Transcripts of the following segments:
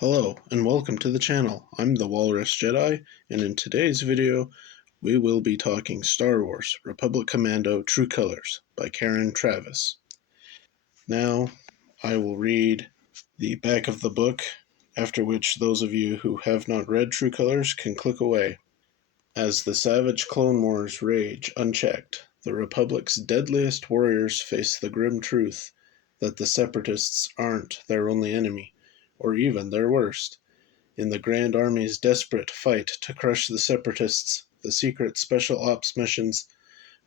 Hello, and welcome to the channel. I'm the Walrus Jedi, and in today's video, we will be talking Star Wars Republic Commando True Colors by Karen Travis. Now, I will read the back of the book, after which those of you who have not read True Colors can click away. As the savage Clone Wars rage unchecked, the Republic's deadliest warriors face the grim truth that the Separatists aren't their only enemy, or even their worst. In the Grand Army's desperate fight to crush the Separatists, the secret special ops missions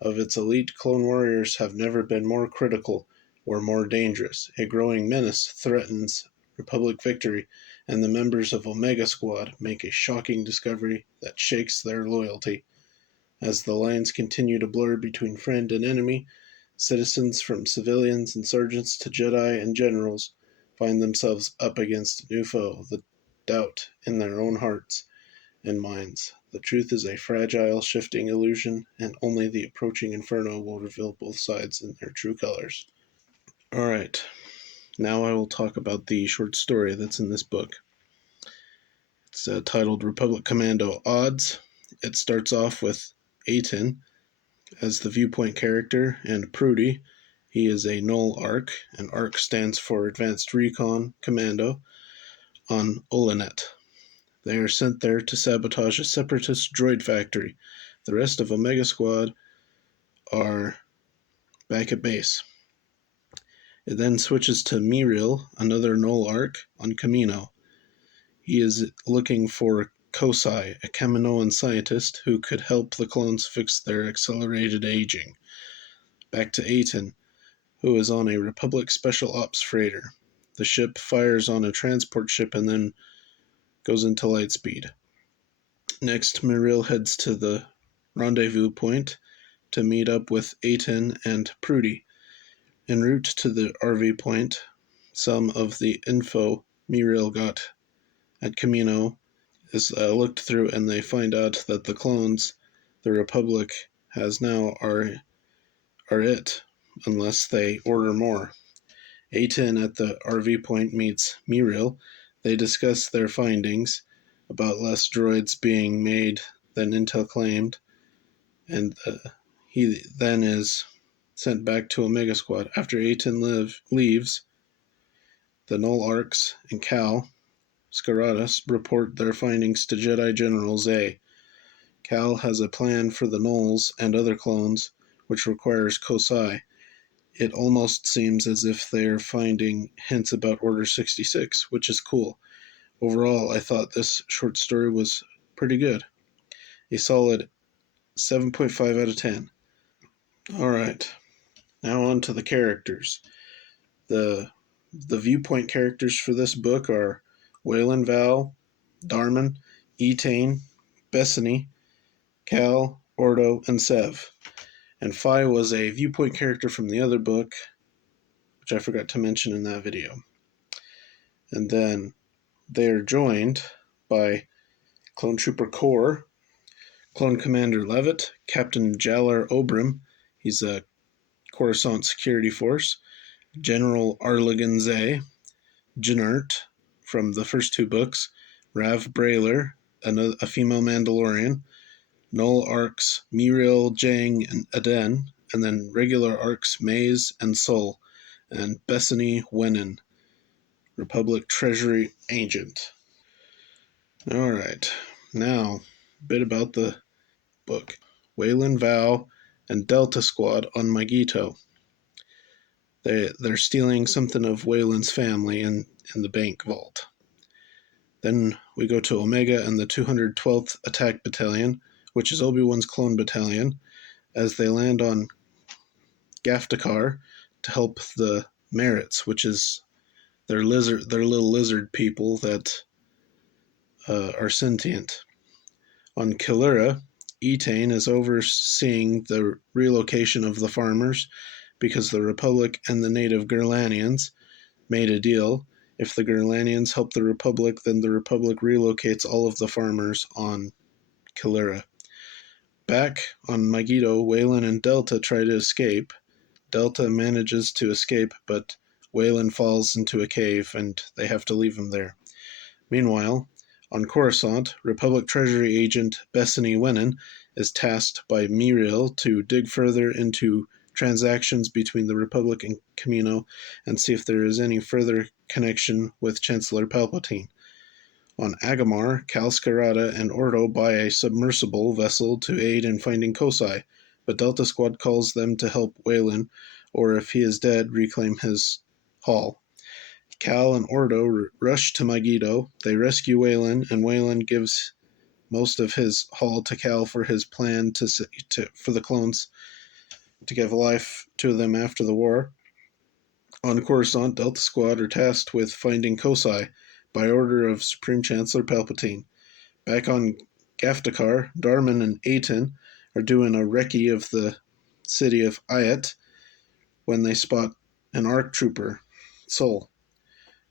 of its elite clone warriors have never been more critical or more dangerous. A growing menace threatens Republic victory, and the members of Omega Squad make a shocking discovery that shakes their loyalty. As the lines continue to blur between friend and enemy, citizens from civilians and sergeants to Jedi and generals find themselves up against a new foe, the doubt in their own hearts and minds. The truth is a fragile, shifting illusion, and only the approaching inferno will reveal both sides in their true colors. Alright, now I will talk about the short story that's in this book. It's titled Republic Commando Odds. It starts off with Aten as the viewpoint character, and Prudy. He is a Null ARC, and ARC stands for Advanced Recon Commando, on Olanet. They are sent there to sabotage a separatist droid factory. The rest of Omega Squad are back at base. It then switches to Miriel, another Null ARC, on Commando. He is looking for Kosai, a Kaminoan scientist who could help the clones fix their accelerated aging. Back to Aten, who is on a Republic Special Ops freighter. The ship fires on a transport ship and then goes into lightspeed. Next, Muriel heads to the rendezvous point to meet up with Aten and Prudy. En route to the RV point, some of the info Muriel got at Commando is looked through, and they find out that the clones the Republic has now are it, unless they order more. Aten at the RV point meets Muriel. They discuss their findings about less droids being made than Intel claimed, and he then is sent back to Omega Squad. After Aten leaves, the Null Arcs and Cal Skaratas report their findings to Jedi General Zay. Cal has a plan for the Nulls and other clones, which requires Kosai. It almost seems as if they are finding hints about Order 66, which is cool. Overall, I thought this short story was pretty good. A solid 7.5 out of 10. Alright, now on to the characters. The viewpoint characters for this book are Waylon Val, Darman, Etain, Bessany, Cal, Ordo, and Sev. And Phi was a viewpoint character from the other book, which I forgot to mention in that video. And then they are joined by Clone Trooper Core, Clone Commander Levitt, Captain Jalar Obrim, he's a Coruscant security force, General Arligan Zay, Jynart from the first two books, Rav Brailer, a female Mandalorian, Null Arcs Muriel, Jang, and Aden, and then regular Arcs Maze and Sol, and Bessany Wenin, Republic Treasury Agent. Alright, now a bit about the book. Waylon Val and Delta Squad on Magito. They're stealing something of Waylon's family in the bank vault. Then we go to Omega and the 212th Attack Battalion, which is Obi-Wan's clone battalion, as they land on Gaftakar to help the Merits, which is their little lizard people that are sentient. On Kilura, Etain is overseeing the relocation of the farmers because the Republic and the native Gurlanians made a deal. If the Gurlanians help the Republic, then the Republic relocates all of the farmers on Kilura. Back on Magito, Waylon and Delta try to escape. Delta manages to escape, but Waylon falls into a cave and they have to leave him there. Meanwhile, on Coruscant, Republic Treasury Agent Bethany Wennon is tasked by Muriel to dig further into transactions between the Republic and Commando and see if there is any further connection with Chancellor Palpatine. On Agamar, Cal Scarada and Ordo buy a submersible vessel to aid in finding Kosai, but Delta Squad calls them to help Wayland, or if he is dead, reclaim his haul. Cal and Ordo rush to Megiddo. They rescue Wayland, and Wayland gives most of his haul to Cal for his plan for the clones to give life to them after the war. On Coruscant, Delta Squad are tasked with finding Kosai by order of Supreme Chancellor Palpatine. Back on Gaftakar, Darman and Aiton are doing a recce of the city of Ayat when they spot an ARC trooper, Sol,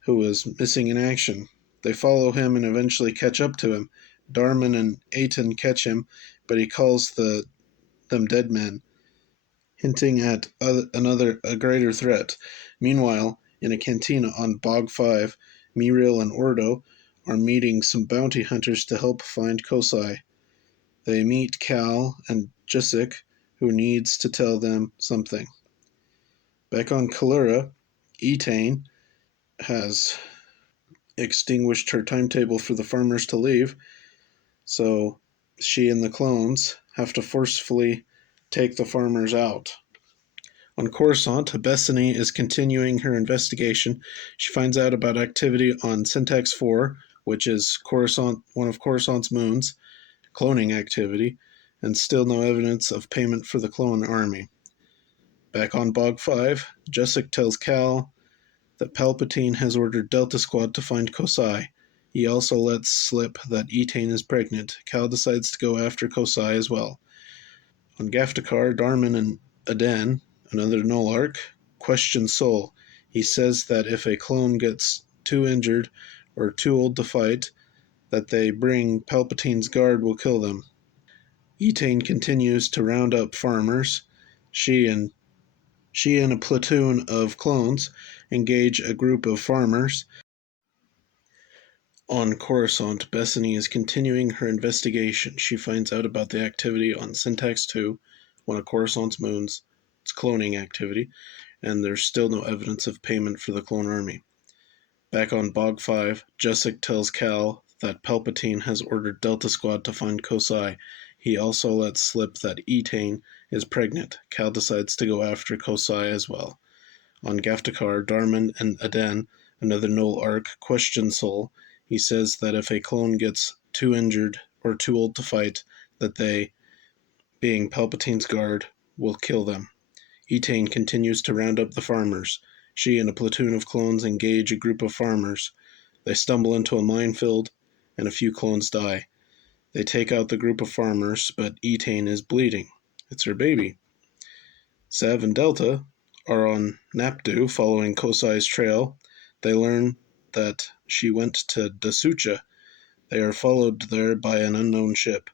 who is missing in action. They follow him and eventually catch up to him. Darman and Aiton catch him, but he calls them dead men, hinting at a greater threat. Meanwhile, in a cantina on Bog 5, Muriel and Ordo are meeting some bounty hunters to help find Kosai. They meet Cal and Jessic, who needs to tell them something. Back on Kalura, Etain has extinguished her timetable for the farmers to leave, so she and the clones have to forcefully take the farmers out. On Coruscant, Bethany is continuing her investigation. She finds out about activity on Syntax 4, which is one of Coruscant's moons, cloning activity, and still no evidence of payment for the clone army. Back on Bog 5, Jessic tells Cal that Palpatine has ordered Delta Squad to find Kosai. He also lets slip that Etain is pregnant. Cal decides to go after Kosai as well. On Gaftakar, Darman and Adan, another Nolarch, question Sol. He says that if a clone gets too injured or too old to fight, that they bring Palpatine's guard will kill them. Etain continues to round up farmers. She and a platoon of clones engage a group of farmers. On Coruscant, Bethany is continuing her investigation. She finds out about the activity on Syntax 2, one of Coruscant's moons. It's cloning activity, and there's still no evidence of payment for the clone army. Back on Bog 5, Jessic tells Cal that Palpatine has ordered Delta Squad to find Kosai. He also lets slip that Etain is pregnant. Cal decides to go after Kosai as well. On Gaftakar, Darman and Adan, another Nolarch, question Sol. He says that if a clone gets too injured or too old to fight, that they, being Palpatine's guard, will kill them. Etain continues to round up the farmers. She and a platoon of clones engage a group of farmers. They stumble into a minefield, and a few clones die. They take out the group of farmers, but Etain is bleeding. It's her baby. Sev and Delta are on Napdu following Kosai's trail. They learn that she went to Dasucha. They are followed there by an unknown ship.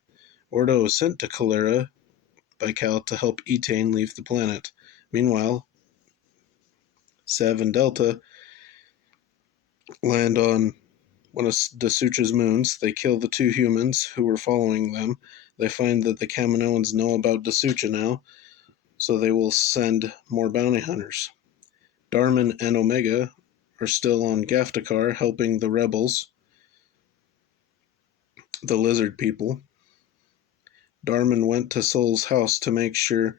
Ordo is sent to Kalura by Cal to help Etain leave the planet. Meanwhile, Sev and Delta land on one of Dasucha's moons. They kill the two humans who were following them. They find that the Kaminoans know about Dasucha now, so they will send more bounty hunters. Darman and Omega are still on Gaftakar helping the rebels, the lizard people. Darman went to Sol's house to make sure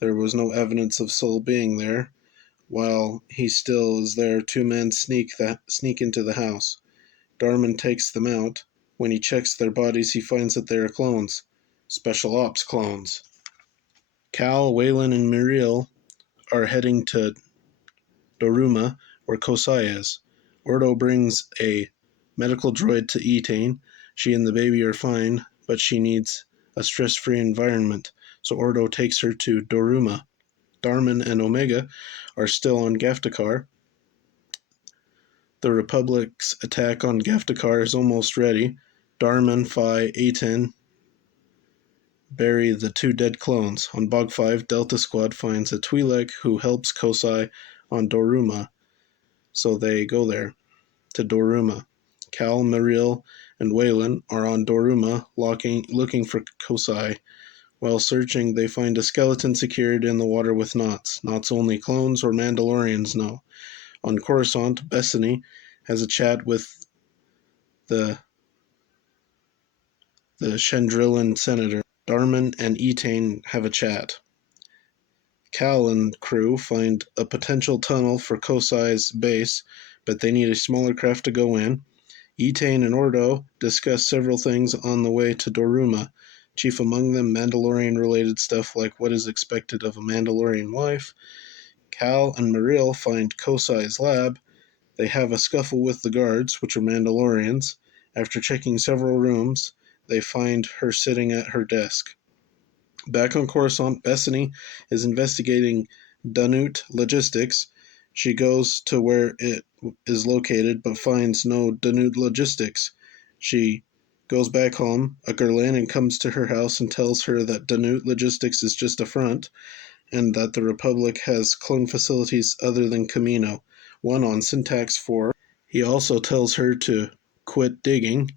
there was no evidence of Sol being there. While he still is there, two men sneak into the house. Darman takes them out. When he checks their bodies, he finds that they are clones. Special Ops clones. Cal, Wayland, and Muriel are heading to Doruma, where Kosai is. Ordo brings a medical droid to Etain. She and the baby are fine, but she needs a stress-free environment, so Ordo takes her to Doruma. Darman and Omega are still on Gaftakar. The Republic's attack on Gaftakar is almost ready. Darman, Phi, Aiton bury the two dead clones. On Bog 5, Delta Squad finds a Twi'lek who helps Kosai on Doruma, so they go there to Doruma. Cal, Mariel, and Waylon are on Doruma looking for Kosai. While searching, they find a skeleton secured in the water with knots. Knots only clones or Mandalorians know. On Coruscant, Bethany has a chat with the Chandrilan senator. Darman and Etain have a chat. Cal and crew find a potential tunnel for Kosai's base, but they need a smaller craft to go in. Etain and Ordo discuss several things on the way to Doruma, chief among them Mandalorian-related stuff like what is expected of a Mandalorian wife. Cal and Mariel find Kosai's lab. They have a scuffle with the guards, which are Mandalorians. After checking several rooms, they find her sitting at her desk. Back on Coruscant, Bethany is investigating Danut Logistics. She goes to where it is located but finds no Danut Logistics. She goes back home. A Gurlanin comes to her house and tells her that Danut Logistics is just a front and that the Republic has clone facilities other than Commando, one on Syntax 4. He also tells her to quit digging.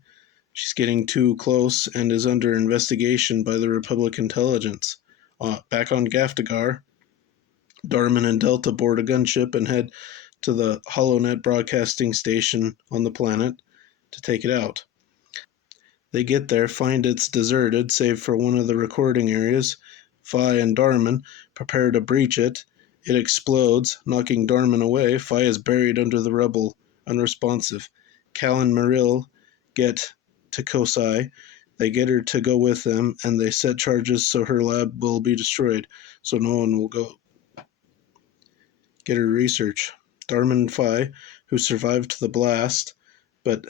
She's getting too close and is under investigation by the Republic intelligence. Back on Gaftagar, Darman and Delta board a gunship and head to the HoloNet broadcasting station on the planet to take it out. They get there, find it's deserted, save for one of the recording areas. Fi and Darman prepare to breach it. It explodes, knocking Darman away. Fi is buried under the rubble, unresponsive. Cal and Mariel get to Kosai. They get her to go with them, and they set charges so her lab will be destroyed, so no one will go get her research. Darman and Fi, who survived the blast but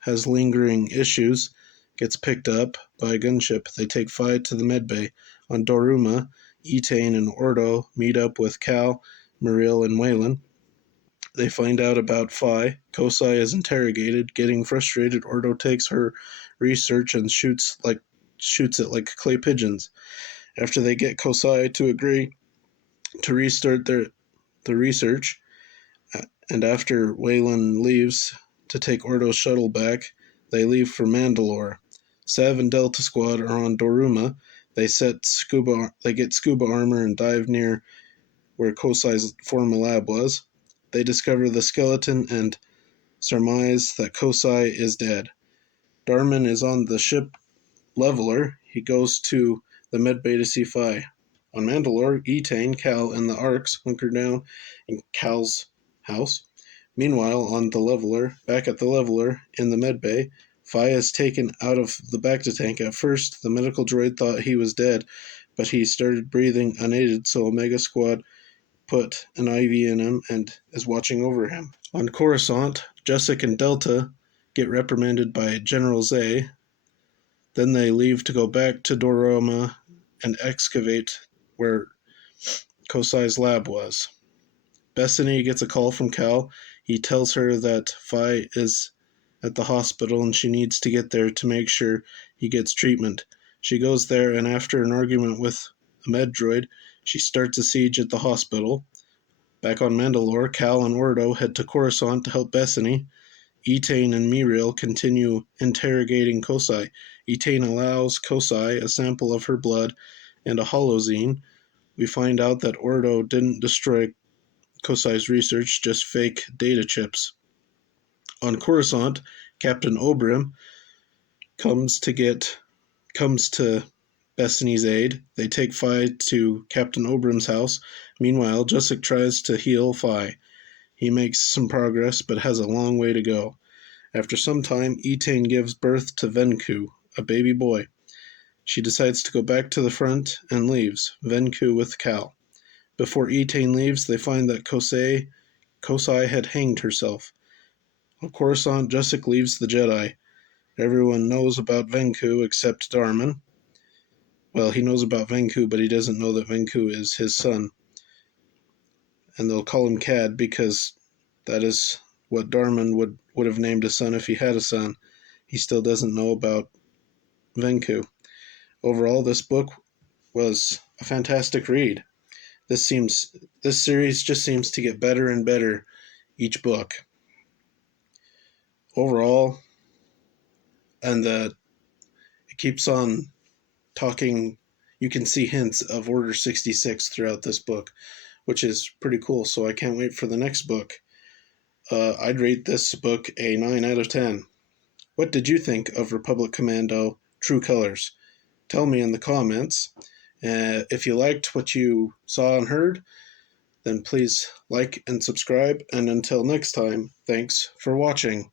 has lingering issues, gets picked up by a gunship. They take Fi to the medbay. On Doruma, Etain and Ordo meet up with Cal, Mariel, and Waylon. They find out about Fi. Kosai is interrogated. Getting frustrated, Ordo takes her research and shoots it like clay pigeons. After they get Kosai to agree to restart the research, and after Waylon leaves to take Ordo's shuttle back, they leave for Mandalore. Sev and Delta Squad are on Doruma. They get scuba armor and dive near where Kosai's former lab was. They discover the skeleton and surmise that Kosai is dead. Darman is on the ship Leveler. He goes to the medbay to see Fi. On Mandalore, Etain, Cal, and the Arcs hunker down in Cal's house. Meanwhile, on the Leveler, back at the Leveler, in the medbay, Fi is taken out of the bacta tank. At first, the medical droid thought he was dead, but he started breathing unaided, so Omega Squad put an IV in him and is watching over him. On Coruscant, Jessic and Delta get reprimanded by General Zay. Then they leave to go back to Doroma and excavate where Kosai's lab was. Bethany gets a call from Cal. He tells her that Fi is at the hospital and she needs to get there to make sure he gets treatment. She goes there, and after an argument with a med droid, she starts a siege at the hospital. Back on Mandalore, Cal and Ordo head to Coruscant to help Bethany. Etain and Miriel continue interrogating Kosai. Etain allows Kosai a sample of her blood and a holozine. We find out that Ordo didn't destroy Kosai's research, just fake data chips. On Coruscant, Captain Obrim comes to Bethany's aid. They take Fi to Captain Obrim's house. Meanwhile, Jessic tries to heal Fi. He makes some progress, but has a long way to go. After some time, Etain gives birth to Venku, a baby boy. She decides to go back to the front and leaves, Venku with Cal. Before Etain leaves, they find that Kosai had hanged herself. On Coruscant, Jessic leaves the Jedi. Everyone knows about Venku except Darman. Well, he knows about Venku, but he doesn't know that Venku is his son. And they'll call him Cad because that is what Darman would have named a son if he had a son. He still doesn't know about Venku. Overall, this book was a fantastic read. This series just seems to get better and better each book. overall, and it keeps on talking. You can see hints of Order 66 throughout this book, which is pretty cool. So I can't wait for the next book. I'd rate this book a 9 out of 10. What did you think of Republic Commando True Colors? Tell me in the comments. If you liked what you saw and heard, then please like and subscribe. And until next time, thanks for watching.